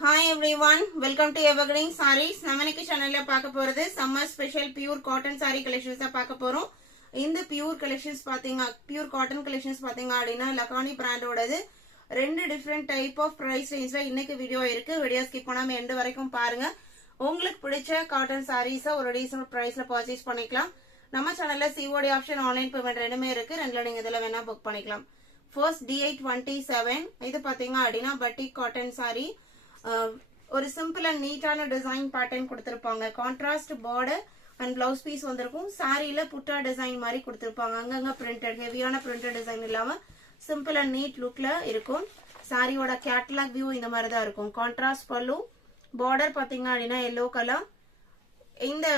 Hi everyone, welcome to Evergreen Sarees. நம்ம இன்னைக்கு சேனல்ல பார்க்க போறது summer special pure cotton saree collections தான் பார்க்க போறோம். இந்த பியூர் collections பாத்தீங்க பியூர் காட்டன் collections பாத்தீங்க அப்படினா லகானி பிராண்டோடது ரெண்டு டிஃபரண்ட் டைப் ஆஃப் பிரைஸ் ரேஞ்ச்ல இன்னைக்கு வீடியோ இருக்கு. வீடியோ ஸ்கிப் பண்ணாம எண்ட் வரைக்கும் பாருங்க. உங்களுக்கு பிடிச்ச காட்டன் sarees ஒரு ரீசனபிள் பிரைஸ்ல பர்ச்சேஸ் பண்ணிக்கலாம். நம்ம சேனல்ல COD ஆப்ஷன் ஆன்லைன் பேமெண்ட் ரெண்டுமே இருக்கு. ரெண்டுல நீங்க இதல வேணா புக் பண்ணிக்கலாம். First D827 இது பாத்தீங்க அப்படினா பட்டிக் காட்டன் saree ஒரு சிம்பிள் அண்ட் நீட்டான டிசைன் பேட்டர்ன் கொடுத்திருப்பாங்க. Contrast border and blouse piece வந்திருக்கும். சாரியில புட்டா டிசைன் மாதிரி கொடுத்திருப்பாங்க. அங்கங்க பிரிண்டட் ஹெவியான பிரிண்டட் டிசைன் இல்லாம சிம்பிள் அண்ட் நீட் லுக்ல இருக்கும். சாரியோட கேட்டலாக் வியூ இந்த மாதிரி தான் இருக்கும். கான்ட்ராஸ்ட் பல்லு, பார்டர் பாத்தீங்க அப்படின்னா எல்லோ கலர். இந்த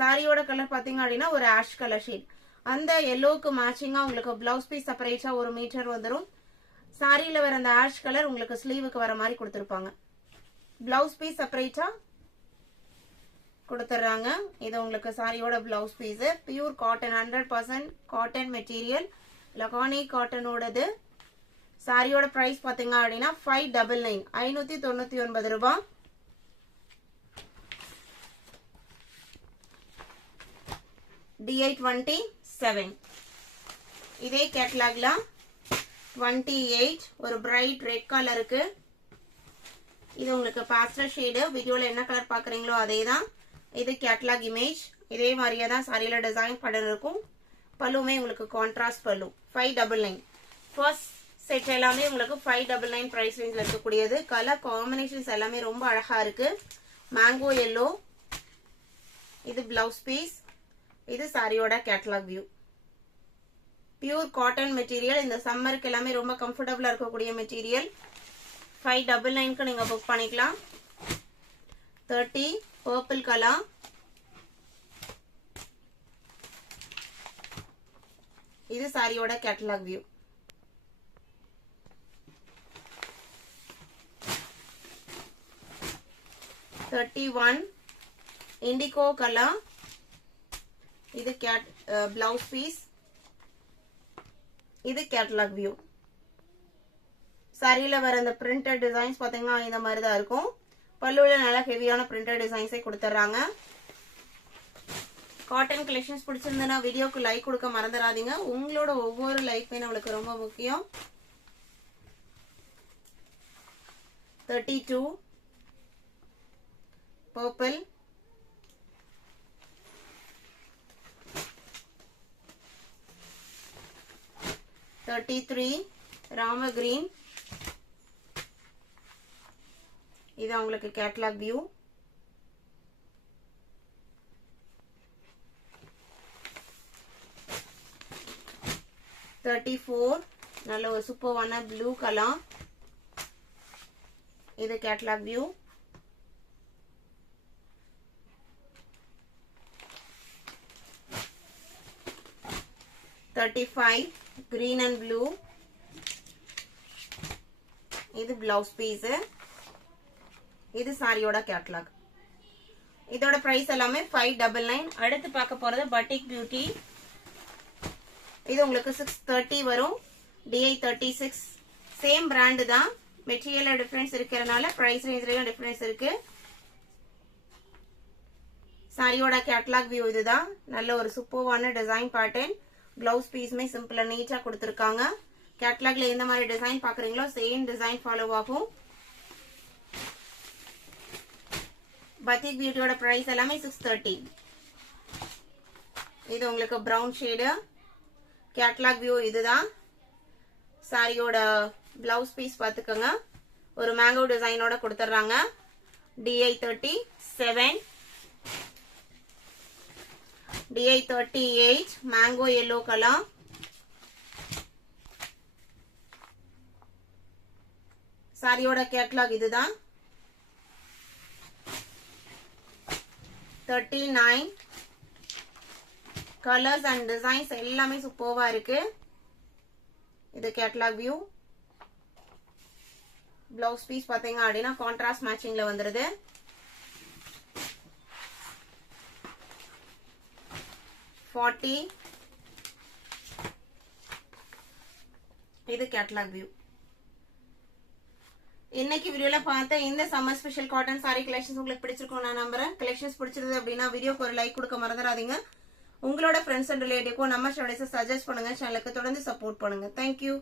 சாரியோட கலர் பாத்தீங்க அப்படின்னா ஒரு ஆஷ் கலர் ஷேட். அந்த எல்லோக்கு மேட்சிங்கா உங்களுக்கு பிளவுஸ் பீஸ் செப்பரேட்டா 1 மீட்டர் வந்துடும். சாரியில வர அந்த ஆஷ் கலர் உங்களுக்கு ஸ்லீவுக்கு வர மாதிரி கொடுத்திருப்பாங்க. பிளவுஸ் பீஸ் செப்பரேட்டா கொடுத்துறாங்க. இது உங்களுக்கு சாரியோட blouse piece. Pure cotton 100% cotton material லகானி காட்டனோடது. சாரியோட பிரைஸ் பாத்தீங்க அப்படின்னா 599 599 ரூபாய். D827 இதே கேட்டலாக்ல 28 ஒரு பிரைட் ரெட் கலருக்கு. இது உங்களுக்கு பாஸ்டல் ஷேடு. வீடியோல என்ன கலர் பாக்குறீங்களோ அதேதான். இது கேட்டலாக் இமேஜ். இதே மாதிரியே தான் சாரியில டிசைன் படம் இருக்கும். பல்லுமே உங்களுக்கு கான்ட்ராஸ்ட் பல்லு. 599. ஃபர்ஸ்ட் செட் எல்லாமே உங்களுக்கு 599 பிரைஸ் ரேஞ்ச்ல இருக்கக்கூடியது. கலர் காம்பினேஷன்ஸ் எல்லாமே ரொம்ப அழகா இருக்கு. மேங்கோ எல்லோ, இது பிளவுஸ் பீஸ், இது சாரியோட catalogue view. Pure cotton material. இந்த சம்மருக்கு எல்லாமே ரொம்ப கம்ஃபர்டபுளா இருக்கக்கூடிய மெட்டீரியல். 599 நீங்க புக் பண்ணிக்கலாம். 30 பர்பிள் கலர். இது சாரியோட கேட்டலாக் வியூ. 31 indigo colour. இது பிளவுஸ் பீஸ், இது கேட்டலாக் வியூ. சாரியில வர அந்த பிரிண்டட் டிசைன்ஸ் பாத்தீங்கன்னா இந்த மாதிரி தான் இருக்கும். பல்லுல நல்லா ஹெவியான பிரிண்டட் டிசைன்ஸே கொடுத்துறாங்க. காட்டன் கலெக்ஷன்ஸ் பிடிச்சிருந்தா வீடியோக்கு லைக் கொடுக்க மறந்துடாதீங்க. உங்களோட ஒவ்வொரு லைக்குமே நம்மளுக்கு ரொம்ப முக்கியம். 32 பர்பிள், 33 ராம கிரீன். இது உங்களுக்கு கேட்டலாக் வியூ. 34 நல்ல ஒரு சூப்பரான ப்ளூ கலர். இது catalogue view. 35 green and blue. இது பிளவுஸ் பீஸ். இது சாரியோட கேட்டலாக். இதோட பிரைஸ் எல்லாமே 599. அடுத்து பார்க்க போறது பட்டிக் பியூட்டி. இது உங்களுக்கு 630 வரும். D836 சேம் பிராண்ட் தான். மெட்டீரியல் டிஃபரன்ஸ் இருக்கிறதுனால பிரைஸ் ரேஞ்ச்லயும் டிஃபரன்ஸ் இருக்கு. சாரியோட கேட்டலாக் வியூ இதுதான். நல்ல ஒரு சூப்பரான டிசைன் பேட்டர்ன். பிளவுஸ் பீஸ்மே சிம்பிளா நீட்டா கொடுத்திருக்காங்க. கேட்டலாக்ல எந்த மாதிரி டிசைன் பாக்குறீங்களோ சேம் டிசைன் ஃபாலோ ஆகும். பட்டிக் பியூட்டியோட பிரைஸ் எல்லாமே 630. இது உங்களுக்கு பிரவுன் ஷேடு. கேட்டலாக் வியூ இதுதான். சாரியோட பிளவுஸ் பீஸ் பாத்துக்கோங்க. ஒரு மேங்கோ டிசைனோட கொடுத்துறாங்க. D837 D838 mango yellow colour. சாரியோட கேட்டலாக் இதுதான். 39 கலர்ஸ் அண்ட் டிசைன்ஸ் எல்லாமே சூப்பர்வா இருக்கு. இது கேட்டலாக் வியூ. பிளவுஸ் பீஸ் பாத்தீங்க அப்படின்னா கான்ட்ராஸ்ட் மேட்சிங்ல வந்துருது. 40 இது கேட்டலாக் வியூ. இன்னைக்கு வீடியோல பார்த்த இந்த summer special cotton sorry collections உங்களுக்கு பிடிச்சிருக்கும் நான் நம்புறேன். கலெக்ஷன்ஸ் பிடிச்சிருந்தது அப்படின்னா வீடியோக்கு ஒரு லைக் கொடுக்க மறந்துடாதீங்க. உங்களோட ஃப்ரெண்ட்ஸ் அண்ட் ரிலேட்டிவ்க்கும் நம்ம சேனலை சஜஸ்ட் பண்ணுங்க. சேனலுக்கு தொடர்ந்து சப்போர்ட் பண்ணுங்க. தேங்க்யூ.